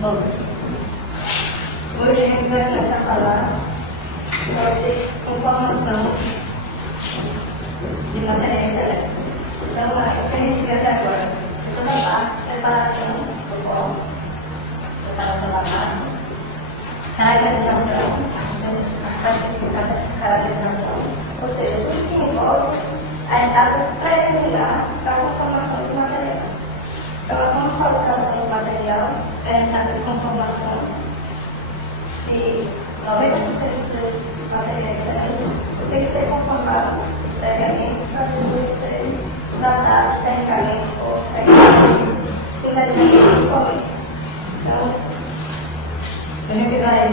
Vamos. Hoje a gente vai começar a falar sobre conformação de materiais elétricos. Então, o que a gente vê até agora é toda a parte, preparação do pó, preparação da massa, caracterização, a parte de caracterização, ou seja, tudo que envolve a etapa preliminar para a conformação do material. Então, a consolidação do material é a etapa de conformação de 90% dos materiais sérios tem que ser conformados previamente para depois serem tratados termicamente ou secundariamente, sinalização principalmente. Então, a gente vai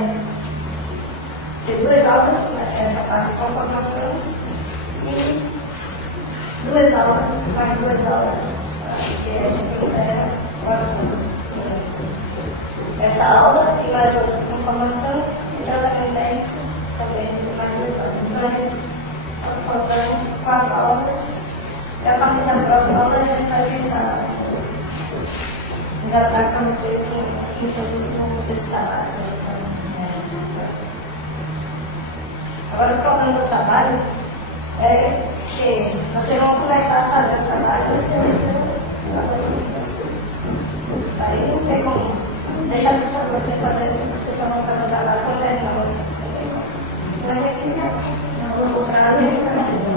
ter duas aulas, essa parte de conformação, e duas aulas, mais duas aulas, que a gente encerra o assunto. Essa aula e mais outra de conformação e tratamento técnico também de mais duas aulas. Então, a gente está faltando 4 aulas e a partir da próxima aula a gente vai pensar. Já trago para vocês um incentivo desse trabalho. Agora, o problema do trabalho é que vocês vão começar a fazer o trabalho, isso aí não tem como deixar de você fazer, vocês só vão fazer o trabalho quando terminar você. Isso vai ficar no longo prazo e não precisa.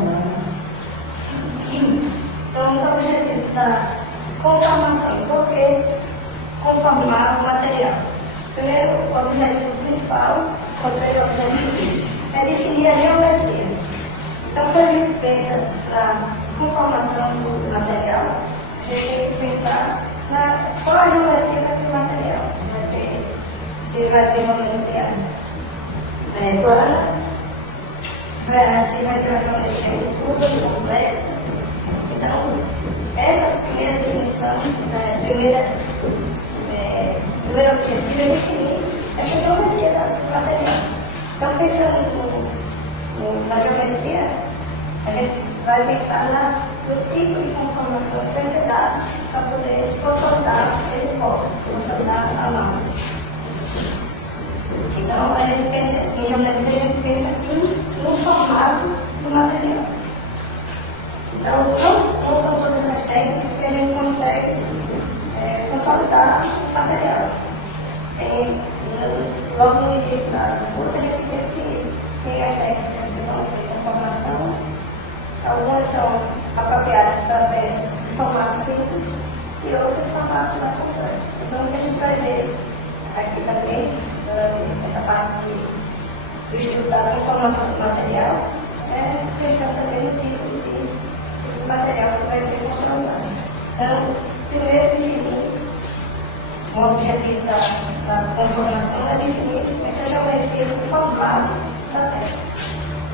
Então, os objetivos da conformação. Por que conformar o material? Primeiro, o objetivo principal, são 3 objetivos, é definir a geometria. Então, quando a gente pensa na conformação do material, a gente tem que pensar qual a geometria daquele material. Se vai ter uma geometria plana, se vai ter uma geometria em curvas complexa. Então, essa primeira definição, primeiro objetivo é definir essa geometria do material. Então, pensando na geometria, a gente vai pensar no tipo de conformação que vai ser dado para poder consolidar aquele pó, consolidar a massa. Então, a gente pensa em geometria, a gente pensa no formato do material. Então, não são todas essas técnicas que a gente consegue consolidar o material. Logo no início da curso, a gente teve que ter as técnicas de conformação. Algumas são apropriadas para peças de formato simples e outras formatos mais complexos. Então, o que a gente vai ver aqui também, essa parte do estudo da conformação do material, é pensar também no tipo de material que vai ser consolidado. Então, primeiro definir o objetivo da conformação é definir essa geometria do formato da peça.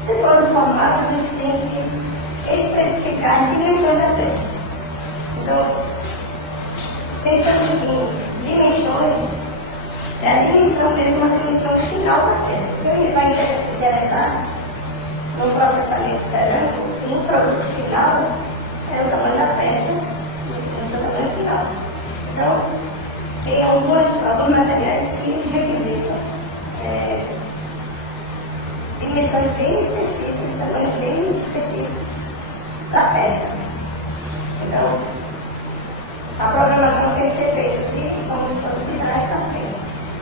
Depois do formato, a gente tem que especificar as dimensões da peça. Então, pensando em dimensões, é a dimensão mesmo, a dimensão final da peça. O que vai interessar no processamento cerâmico, no produto final, é o tamanho da peça e o seu tamanho final. Então, tem alguns materiais que requisitam dimensões bem específicas, tamanhos bem específicos da peça. Então, a programação tem que ser feita como se fosse de trás para frente.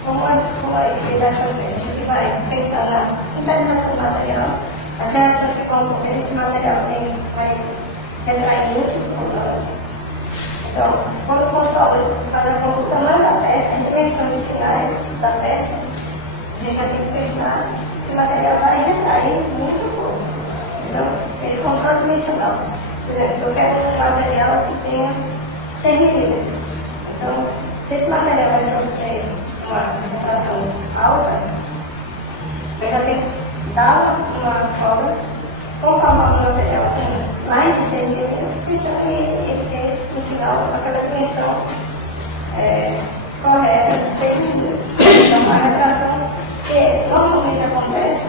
Como a esteira para frente, a gente vai pensar na sintetização do material, as reações que vão ocorrer, esse material vai retrair muito. Então, quando o consultor faz a conta do tamanho da peça, as dimensões finais da peça, a gente já tem que pensar se o material vai retrair muito pouco. Então, esse controle dimensional. Por exemplo, eu quero um material que tenha 100 milímetros. Então, se esse material vai sofrer uma retração alta, eu já tenho que dar uma forma, conformar o material com mais de 100 milímetros, pensando em ele ter, no final, aquela dimensão correta de 100 milímetros. Então, a retração que normalmente acontece,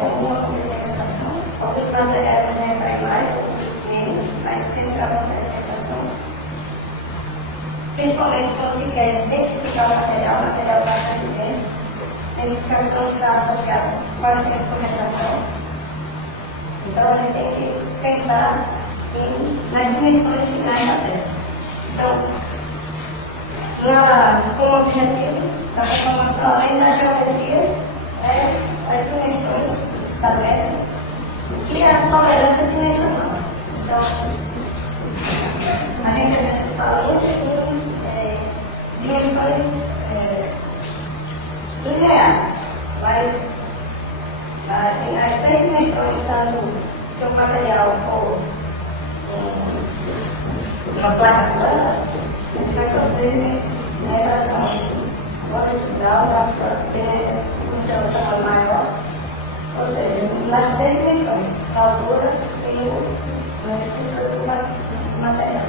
como acontece a retração, alguns materiais podem retrair mais ou menos, mas sempre acontece a retração. principalmente quando se quer densificar o material bastante denso. Densificação está associada quase sempre com retração. Então a gente tem que pensar nas dimensões finais da peça. Então, como objetivo da conformação, além da geometria, as dimensões da peça e a tolerância dimensional. Então, a gente às vezes fala muito em dimensões lineares, mas as 3 dimensões, se o material for uma placa plana, ele vai sofrer a retração longitudinal da sua penetra com seu tamanho maior, ou seja, nas 3 dimensões, a altura e a espessura do material,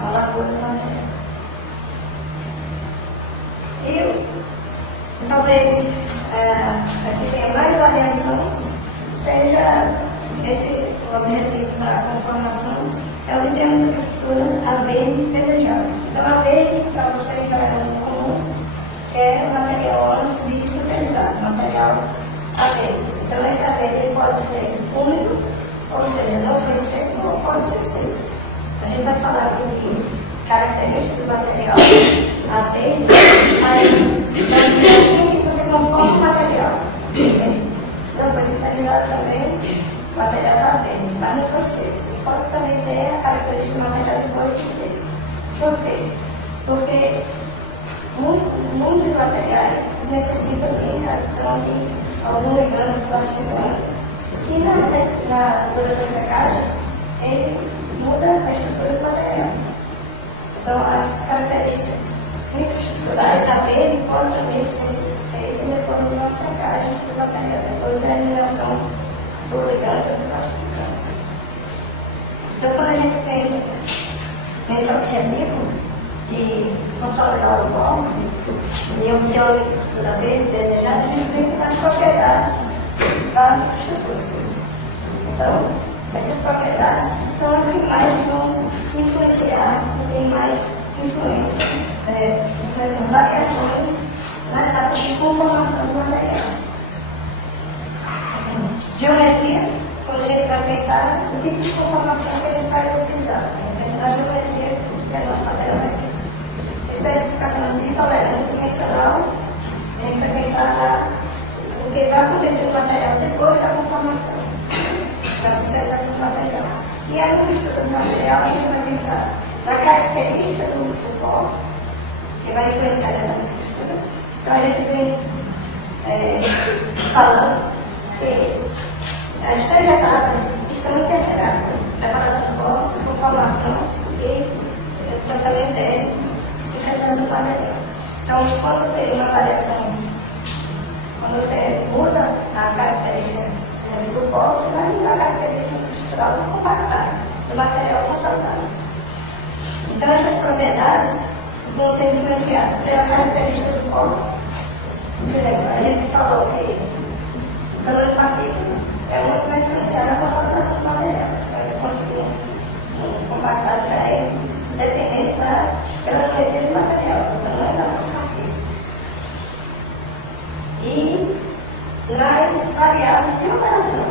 a largura do material. E talvez aqui tenha mais variação, seja o objetivo da conformação, é o termo de estrutura a verde desejada. Então, a verde, para vocês já é um comum, é o material antes de sintetizar, material a verde. Então, esse a verde ele pode ser úmido, ou seja, não foi seco, ou pode ser seco. A gente vai falar aqui de características do material a verde, mas pode ser assim que você conforma o material. Não foi sintetizado também o material da verde, mas não foi seco. Pode também ter a característica do material depois de seco. Por quê? Porque muitos materiais necessitam de adição de algum ligando plastificante que durante a secagem ele muda a estrutura do material. Então as características microestruturais a verde podem também ser feitas depois de uma secagem do material, depois da eliminação do ligando plastificante. Então, quando a gente pensa nesse objetivo de consolidar o bolo, de obter uma microestrutura verde desejada, a gente pensa nas propriedades da microestrutura. Então, essas propriedades são as que mais vão influenciar, que têm mais influência, variações na etapa de conformação do material. Geometria, quando a gente vai pensar no tipo de conformação que a gente vai utilizar. A gente pensa na geometria que é nosso material aqui. Especificação de tolerância dimensional, a gente vai pensar no que vai acontecer no material depois da conformação, da sintetização do material. E a microestrutura do material, a gente vai pensar na característica do pó, que vai influenciar essa microestrutura. Então a gente vem falando que as 3 etapas estão integradas: preparação do pó, conformação e tratamento térmico, sintetização do material. Então, quando tem uma variação, quando você muda a característica do pó, você vai mudar a característica estrutural do compactado, do material consolidado. Então, essas propriedades vão ser influenciadas pela característica do pó. Por exemplo, a gente falou que o calor de partícula é muito mais influenciado na consolidação do material. Você vai conseguir um compactado diferente, dependendo da granulometria do material, do tamanho das partículas. E nas variáveis de operação,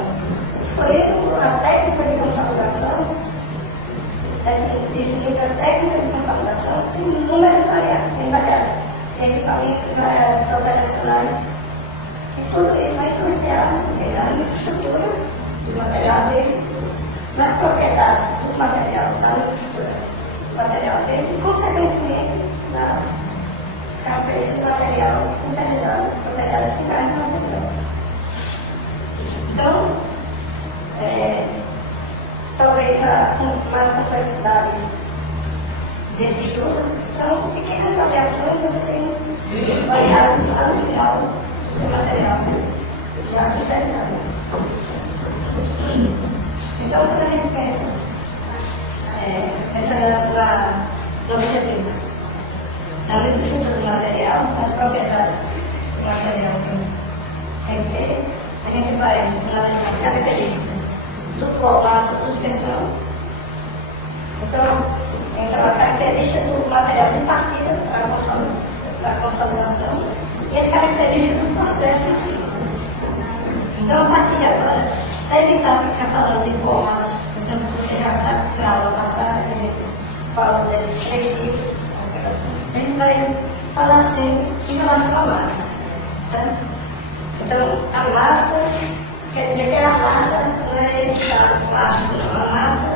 escolher a técnica de consolidação, definir a técnica de consolidação, tem inúmeras variáveis, tem variáveis de equipamento, variáveis operacionais. E tudo isso vai influenciar na microestrutura do material dele, nas propriedades do material, da microestrutura do material dele, e, consequentemente, nas características do material sintetizado, as propriedades finais do material. Então, talvez a maior complexidade desse estudo são pequenas variações que você tem variáveis lá no final do seu material já sintetizado. Então, quando a gente pensa no objetivo da microestrutura do material, as propriedades do material que tem que ter, a gente vai analisar as características do pó, massa, suspensão. Então, Então, a característica do material de partida para a consolidação e as características do processo em si. Então, a partir de agora, para evitar ficar falando de informações, por exemplo, você já sabe que na aula passada a gente falou desses 3 tipos, a gente vai falar sempre em relação à massa, certo? Então, a massa, quer dizer que a massa não é esse estado plástico, não. A massa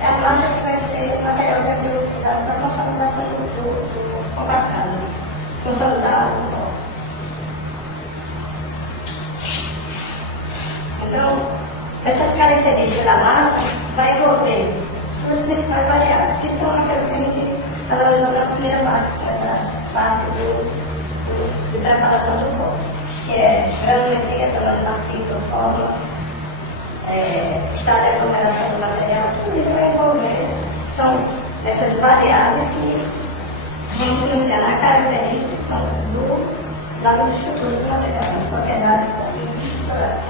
é a massa que vai ser, o material que vai ser utilizado para a consolidação do compactado, consolidar o pó. Então, essas características da massa vai envolver suas principais variáveis, que são aquelas que a gente analisou na primeira parte, essa parte de preparação do pó, que é granulometria, tamanho da partícula, forma, estado de aglomeração do material, tudo isso vai envolver, são essas variáveis que vão influenciar na característica da estrutura do material, as propriedades estruturais.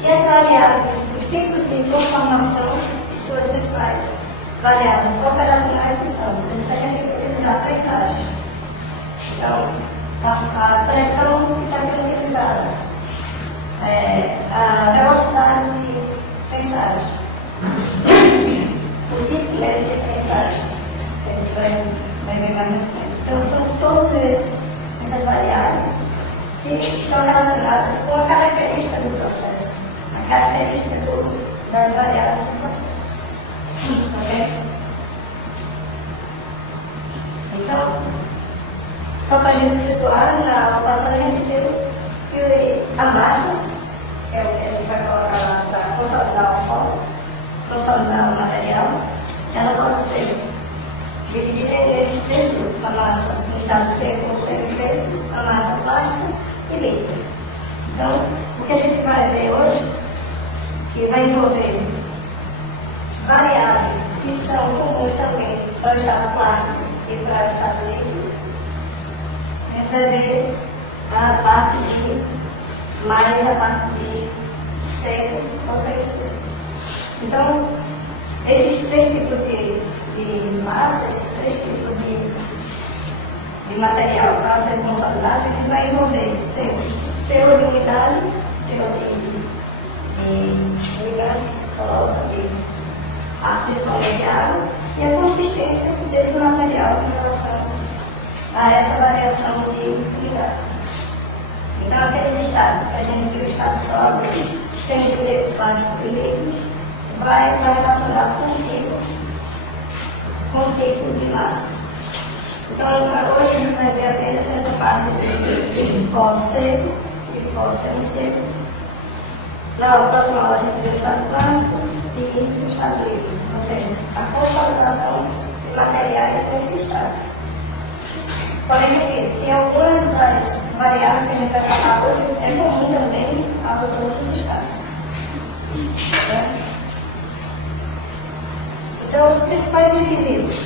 E as variáveis, os tipos de conformação e suas principais variáveis operacionais que são. Isso a gente tem que utilizar a pressagem. Então, a pressão que está sendo utilizada, a velocidade de pressagem, o tipo mesmo de pressagem, que a gente vai ver mais na frente. Então, são todas essas variáveis que estão relacionadas com a característica do processo. A característica das variáveis do processo. Ok? Então, só para a gente situar, na aula passada a gente viu que a massa, que é o que a gente vai colocar lá para consolidar o pó, consolidar o material, ela pode ser dividida nesses 3 grupos: a massa em estado seco ou semi-seco, a massa plástica e líquida. Então, o que a gente vai ver hoje, que vai envolver variáveis que são comuns também para o estado plástico e para o estado líquido. A gente vai ver a parte de mais a parte de seco ou semi-seco. Então, esses 3 tipos de massa, esses 3 tipos de material para ser consolidado, a gente vai envolver sempre teor de umidade, teor de ligado que se coloca ali, principalmente a água, e a consistência desse material em relação a essa variação de umidade. Então, aqueles estados que a gente viu, o estado sólido, semi-seco, plástico e líquido, vai relacionar com o tipo de massa. Então, hoje a gente vai ver apenas essa parte de pó seco e pó semi-seco. Na próxima aula a gente vê o estado plástico e o estado líquido, ou seja, a consolidação de materiais nesse estado. Porém, repito, que algumas das variáveis que a gente vai falar hoje é comum também aos outros estados. Então, os principais requisitos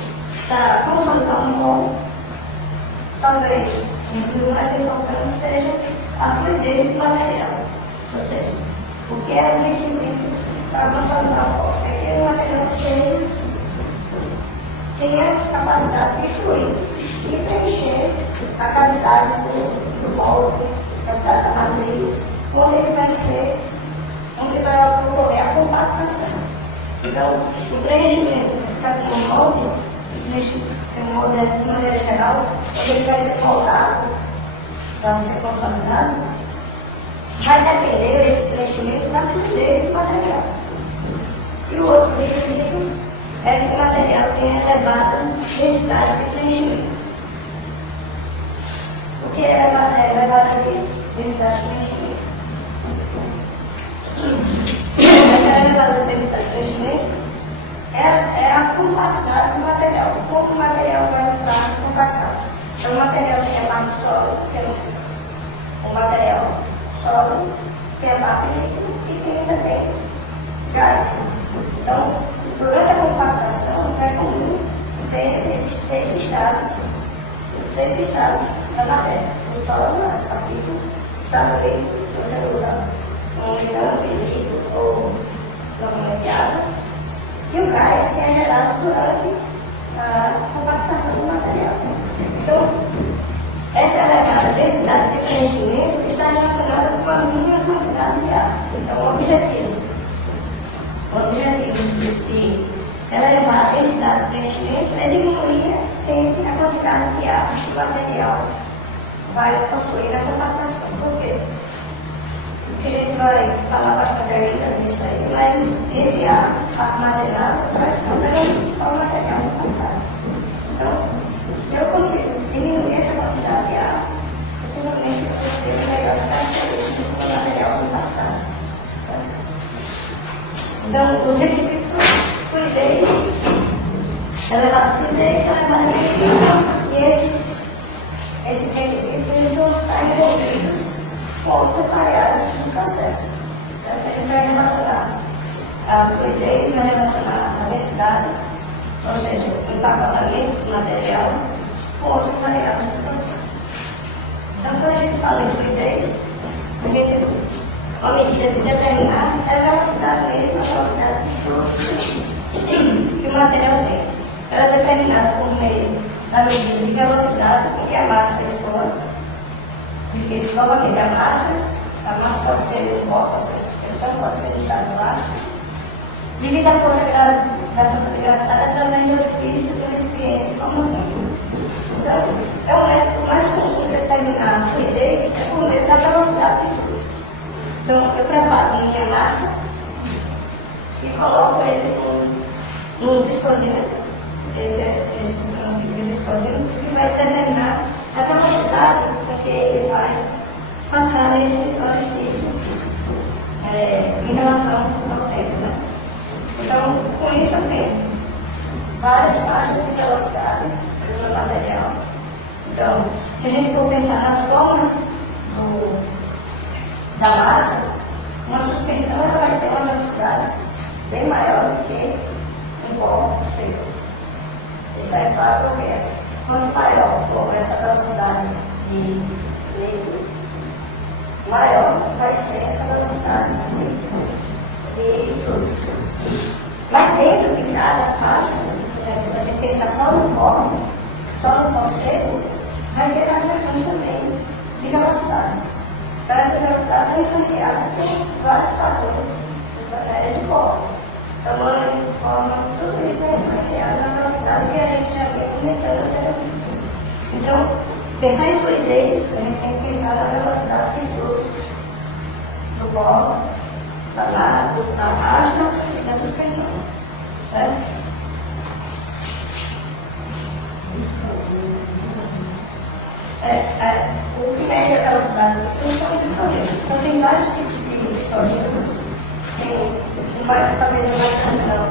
para consolidar um pó, talvez o mais importante seja a fluidez do material, ou seja, o que é um requisito para consolidar o pó? É que o material tenha capacidade de fluir e preencher a cavidade do molde, a cavidade da matriz, onde vai ocorrer a compactação. Então, o preenchimento que está com o molde, o molde de maneira geral, onde ele vai ser moldado para ser consolidado, vai depender desse preenchimento da fluidez do material. E o outro requisito é que o material tenha elevada densidade de preenchimento. O que é elevada densidade de preenchimento? Essa elevada densidade de preenchimento é a compacidade do material, como o material vai estar compactado. Então, o material tem a parte sólida, que é um material sólido, tem a parte líquida e tem também gás. Então, durante a compactação, é comum ter esses 3 estados, os 3 estados da matéria: o sólido, as partículas, o estado líquido, se você usa um hidrante líquido ou normalmente água, e o gás que é gerado durante a compactação do material. Então, essa elevada densidade de preenchimento está relacionada com a mínima quantidade de ar. Então, o objetivo de elevar a densidade de preenchimento é diminuir sempre a quantidade de ar que o material vai possuir na compactação. Por quê? Porque a gente vai falar bastante ainda disso aí, mas esse ar armazenado traz problemas para o material compactado. Então, se eu consigo diminuir essa quantidade de ar, possivelmente eu vou ter melhores características do material compactado. Então, os requisitos são fluidez, elevada fluidez, elevada densidade, e esses requisitos eles vão estar envolvidos com outras variáveis no processo. Certo? A gente vai relacionar a fluidez, vai relacionar a densidade, ou seja, o empacotamento do material, com outras variáveis no processo. Então, quando a gente fala em fluidez, uma medida de determinar é a velocidade mesmo, a velocidade de fluxo que o material tem. Ela é determinada por meio da medida de velocidade com que a massa escoa, porque novamente a massa pode ser um pó, pode ser suspensão, pode ser lixado no ar, devido à força de gravidade através do orifício do recipiente comandante. Então, é um método mais comum de determinar a fluidez, é por meio da velocidade de fluxo. Então, eu preparo minha massa e coloco ele num dispositivo, esse dispositivo que vai determinar a velocidade com que ele vai passar nesse orifício em relação ao tempo. Né? Então, com isso eu tenho várias faixas de velocidade no material. Então, se a gente for pensar nas formas da massa, uma suspensão ela vai ter uma velocidade bem maior do que um pó seco. Isso é claro porque quanto maior for essa velocidade de líquido, maior vai ser essa velocidade de fluxo. Mas dentro de cada faixa, a gente pensar só no pó seco, vai ter variações também de velocidade. Então, essas velocidades são influenciadas por vários fatores de pó. Tamanho, forma, tudo isso é influenciado na velocidade que a gente já vem comentando anteriormente. Então, pensar em fluidez, a gente tem que pensar na velocidade de fluxo do pó, da raspa e da suspensão. Certo? O que mede a velocidade são os dispositivos. Então, tem vários tipos de dispositivos. Tem talvez o mais funcional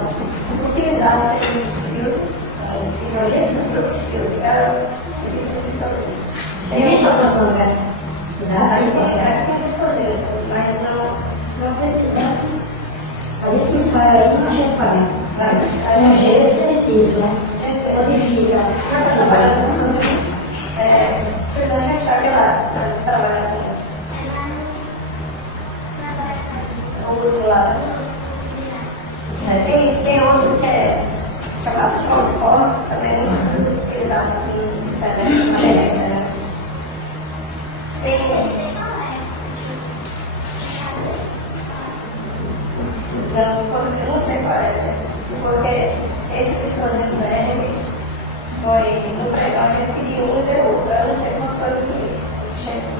utilizado seria o dispositivo, hidrogênio, o dispositivo. Tem só para prolongar aí tem dispositivo, mas não precisa. A gente instala aí uma chefe a energia é seletiva, né? Modifica. Já está trabalhando com dispositivo. Se a gente vai lá, trabalhar com o grupo lá. Tem outro que é chamado de plataforma, também muito utilizado em cerâmica, materiais cerâmicos. Eu não sei qual é, porque esse dispositivo ele foi no pregão, a gente pediu um e deu outro. Eu não sei qual foi o que chegou.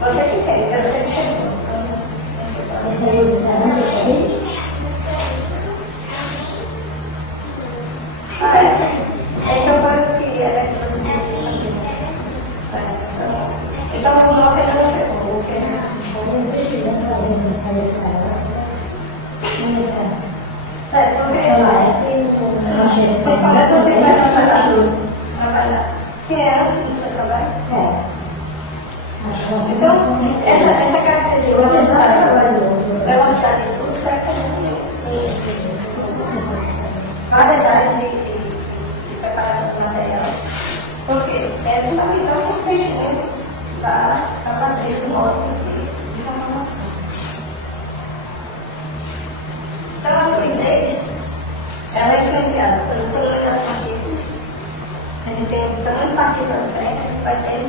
Você que tem, eu sei que chegou. Esse aí, esse aí? Então foi o que era que você então o nosso ainda não chegou, porque não precisa fazer esse negócio. Mas como é que você vai trabalhar? Se é antes do seu trabalho? Então, essa característica da velocidade de fluxo é várias áreas de preparação do material, porque é fundamental o preenchimento da matriz do módulo de conformação. Então, a fluidez ela é influenciada pelo tamanho partículas brancas que vai ter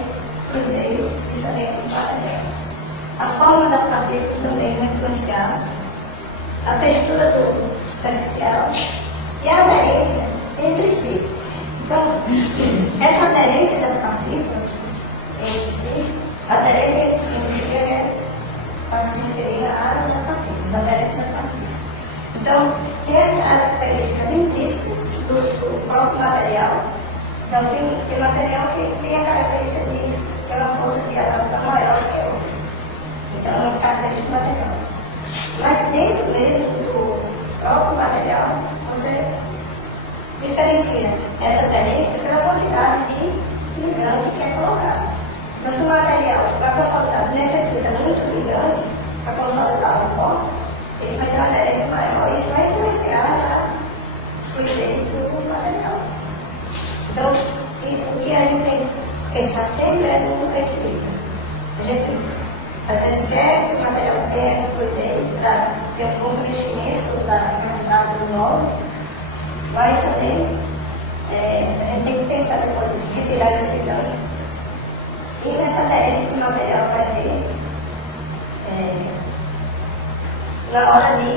fluidez diferente de cada delas. A forma das partículas também vai influenciar a textura do superficial e a aderência entre si. Então, essa aderência das partículas entre si, a aderência entre si pode se referir à área das partículas, a aderência das partículas. Então, tem as características intrínsecas do próprio material. Então, tem material que tem a característica de ter uma força de atração maior do que a outra. Isso é uma característica do material. Mas dentro mesmo do próprio material, você diferencia essa aderência pela quantidade de ligante que é colocado. Então, se o material para consolidar necessita muito ligante para consolidar o pó, ele vai ter uma aderência maior. Isso vai influenciar a fluidez do material. Então, o que a gente tem que pensar sempre é no equilíbrio. A gente, às vezes, quer que o material tenha essa fluidez para ter um bom preenchimento da quantidade do nó, mas também a gente tem que pensar depois de retirar esse ligante e nessa aderência que o material vai ter na hora de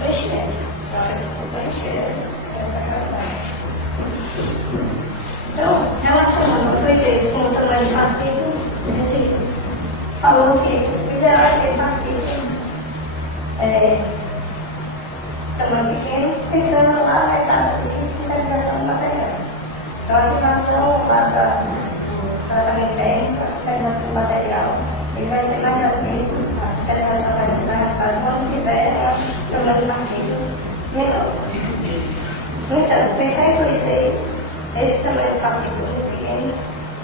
preenchimento, na hora que for preencher essa gravidade. Então, relacionando a fluidez com o tamanho de partículas, a gente falou que o ideal é ter partículas tamanho pequeno, pensando lá na etapa de sintetização do material. Então, a ativação lá do tratamento térmico, a sintetização do material, ele vai ser mais atento, a sintetização vai ser mais rápida quando tiver tamanho de partículas menor. Então, pensar em fluidez, esse tamanho de partícula muito pequeno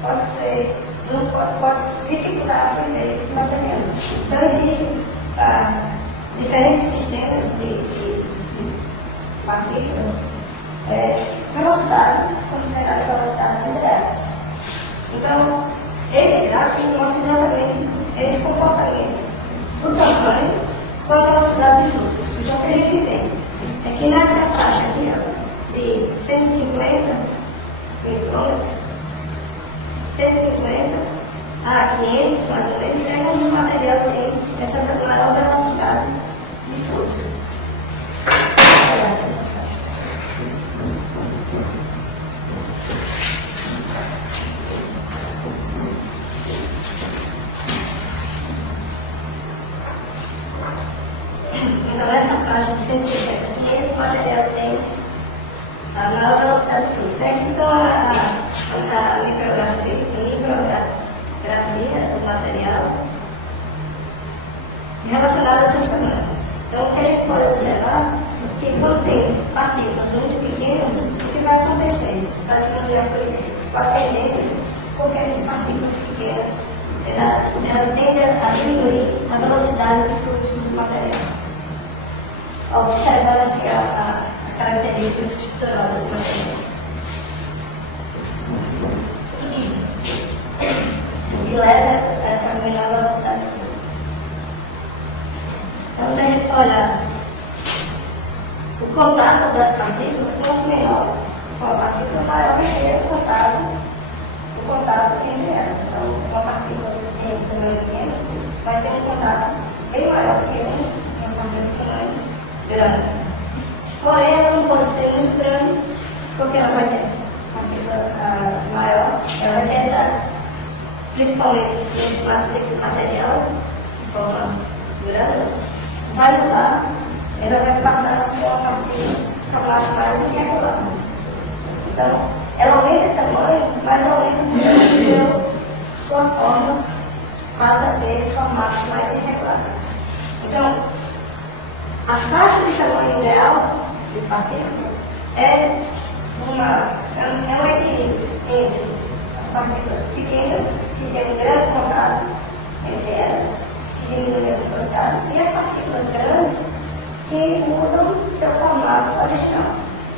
pode dificultar a fluidez do material. Então, existem diferentes sistemas de partículas, velocidade, considerada velocidades hidráulicas. Então, esse gráfico mostra exatamente esse comportamento do tamanho com a velocidade de fluxo. Então, o que a gente tem é que nessa faixa aqui, de 150 micrômetros, 150 a 500 mais ou menos, é quando o material tem essa maior velocidade de fluxo. Então, nessa faixa de 150 a 500, o material tem a maior velocidade de fluxo. Aqui então a micrografia do material relacionada a seus tamanhos. Então, o que a gente pode observar é que quando tem partículas muito pequenas, o que vai acontecer para diminuir a fluidez? Com a tendência, porque essas partículas pequenas elas tendem a diminuir a velocidade de fluxo do material. Observar assim, a característica estrutural desse material. E leva essa menor velocidade de fluxo. Então, se a gente olhar o contato das partículas, quanto menor for a partícula, maior vai ser o contato entre elas. Então, uma partícula de tamanho pequeno vai ter um contato bem maior que uma partícula de tamanho grande. Porém, ela não pode ser muito grande, porque ela vai ter partícula maior, ela vai ter essa, principalmente nesse material, de forma grande, vai mudar, ela vai passar a ser uma partícula mais irregular. Então, ela aumenta de tamanho, mas aumenta sua forma, passa a ter formatos mais irregulares. Então, a faixa de tamanho ideal de partícula é um equilíbrio entre as partículas pequenas, que têm um grande contato entre elas, que diminuem a viscosidade, e as partículas grandes, que mudam seu formato original.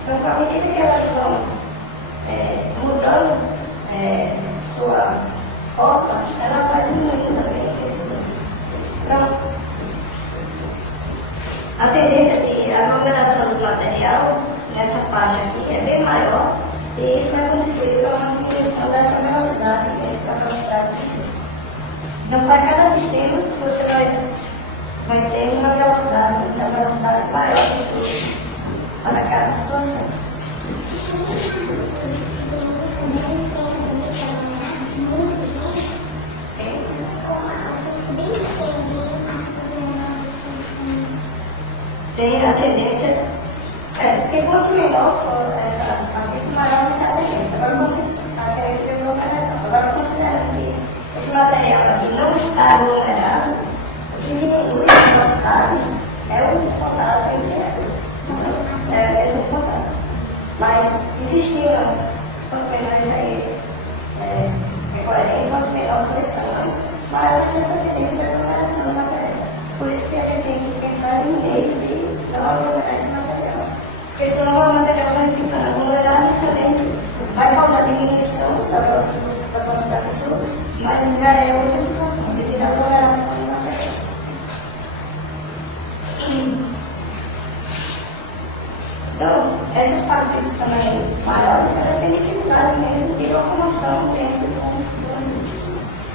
Então, à medida que elas vão mudando sua forma, ela vai diminuindo também esse fluxo. Então, a tendência de aglomeração do material nessa faixa aqui é bem maior, e isso vai contribuir para uma diminuição das Então, para cada sistema, você vai ter uma velocidade maior de fluxo para cada situação. Tem a tendência, porque quanto menor for essa partícula, maior vai ser a tendência. Agora, a tendência de aglomeração. Agora, considera que esse material aqui não está aglomerado, o que diminui a velocidade é o contato entre elas. É o mesmo contato. Mas, existindo, quanto menor isso aí é coerente, quanto menor for esse tamanho, maior vai ser essa tendência de aglomeração do material. Por isso que a gente tem que pensar em meio de não aglomerar esse material. Porque senão o material vai ficando aglomerado e também vai causar diminuição da velocidade do fluxo, mas já é outra situação, devido à aglomeração do material. Então, essas partículas também maiores, elas têm dificuldade mesmo de locomoção dentro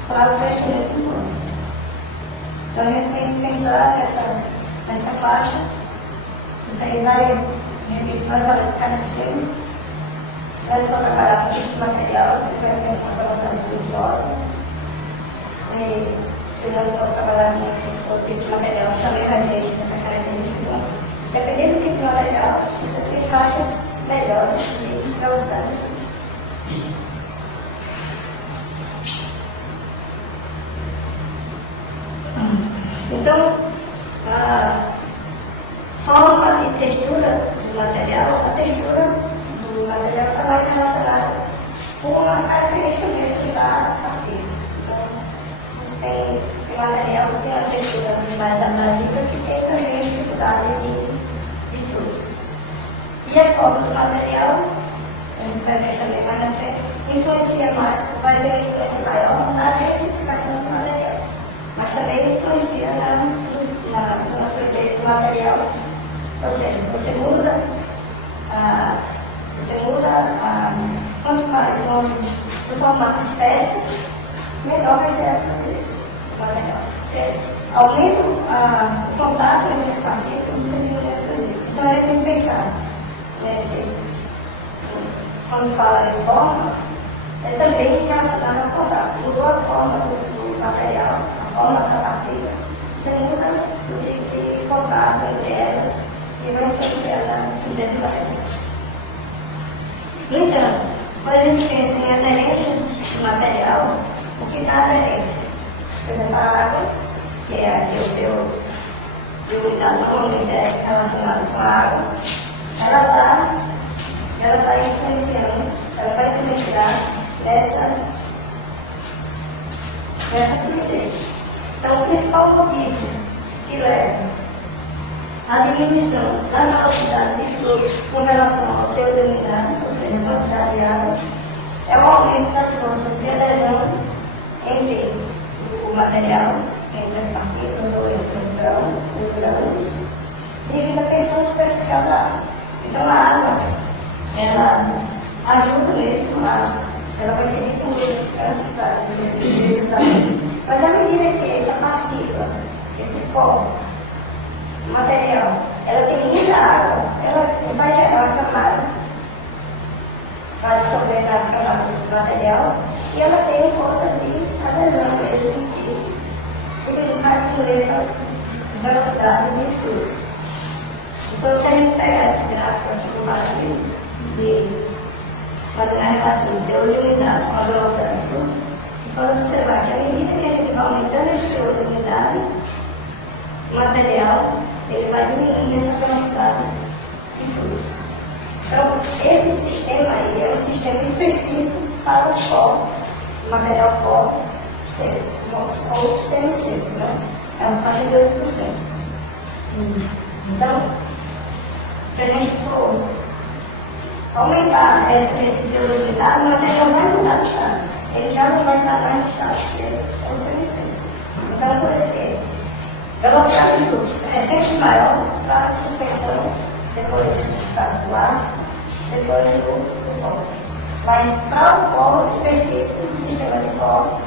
para o fechamento do corpo. Então, a gente tem que pensar nessa faixa. Isso aí vai valer para cada sistema. Se vai trabalhar com tipo de material, ele vai ter uma velocidade fluxória. Se ele for trabalhar com outro tipo de material, também vai ter essa característica. Dependendo do tipo de material, você tem faixas melhores de velocidade de fluxo. Então, a forma e textura do material, a textura do material está mais relacionada com a característica mesmo da partícula. Então, se tem material que tem uma textura mais abrasiva, que tem também dificuldade de fluxo. E a forma do material, a gente vai ver também mais na frente, influencia mais, vai ter uma influência maior na densificação do material. Mas também influencia na fluidez do material. Ou seja, você muda quanto mais longe do formato esférico, menor vai ser a fluidez do material. Você aumenta o contato entre as partículas, você diminui a fluidez. Então, ele tem que pensar quando fala em forma, é também relacionado ao contato. Mudou a forma do material, a forma da partícula, você muda o tipo de contato entre elas e vai influenciar dentro da fluidez. No entanto, quando a gente pensa em aderência do material, o que dá aderência? Por exemplo, a água, que é aqui o teu unidade normalmente é relacionado com a água, ela está influenciando, ela vai influenciar nessa fluidez. Então, o principal motivo que leva à diminuição da velocidade de fluxo com relação ao teor de umidade, ou seja, a quantidade de água, é o aumento das forças de adesão entre o material, entre as partículas ou entre os grãos, devido à tensão superficial da água. Então, a água, ela ajuda mesmo, ela vai ser diluída, mas à medida que essa partícula, esse pó, material, ela tem muita água, ela vai gerar uma camada, vai absorver a camada do material e ela tem força de adesão mesmo, e vai diminuir essa velocidade de fluxo. Então, se a gente pegar esse gráfico aqui do lado de fazer a relação do teor de umidade com a velocidade de fluxo, e pode observar que à medida que a gente vai aumentando esse teor de umidade, o material ele vai diminuindo essa velocidade de fluxo. Então, esse sistema aí é um sistema específico para o pó, o material pó seco, ou semi-seco, né? É uma faixa de 8%. Então, se a gente for aumentar esse teor de umidade, o material vai mudar de estado. Ele já não vai estar mais no estado seco ou semi-seco. Então, por isso que a velocidade de fluxo é sempre maior para a suspensão, depois do estado do ar, depois do pó. Mas para o pó específico, o sistema de pó,